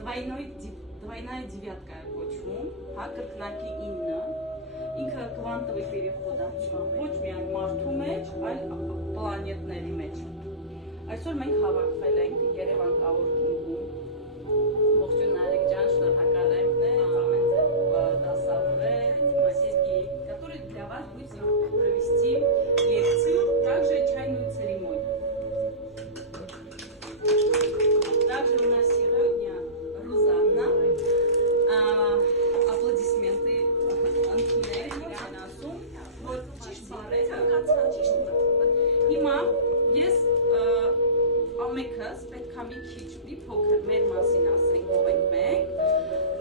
Двойная девятка կոչվում, հա, կրկնակի 9, ինքը կվանտովի պերեխոդա ոչ միայն մարդու մեջ, այլ պլանետների մեջ։ Այսօր մենք հավաքվել ենք Երևան կաորկինգում, ողջույն Նարեկ ջան, շնորհակալ եմ, ամեն ձև դասավորել, Сергей, который для вас будет провести лекцию, также чайную церемонию. Также у нас сегодня Рузанна. Аплодисменты Антонелли Անասում, որ ճիշտ բարեր հանգացան ճիշտ։ Հիմա ես ամենքս պետք է մի քիչ մի փոքր մեր մասին ասենք, ով ենք մենք,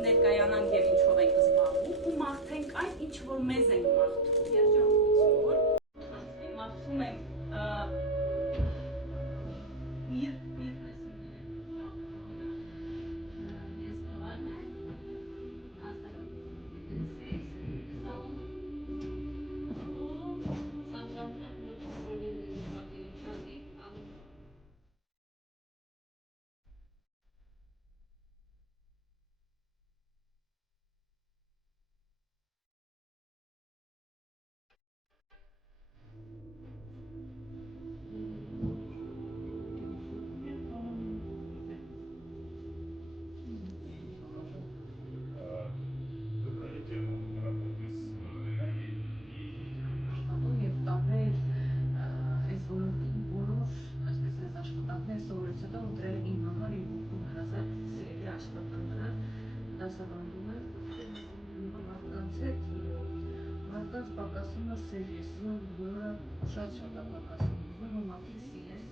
ներկայանանք եւ ինչով ենք զբաղվում ու մաղթենք այն, ինչ որ մեզ ենք մաղթում։ Երջանկություն, որ մաղթում ենք Մարդկանց պակասում է սեր, ես ուզում որը շատ շատ է պակասում, ուզում եմ ապրեսի ես,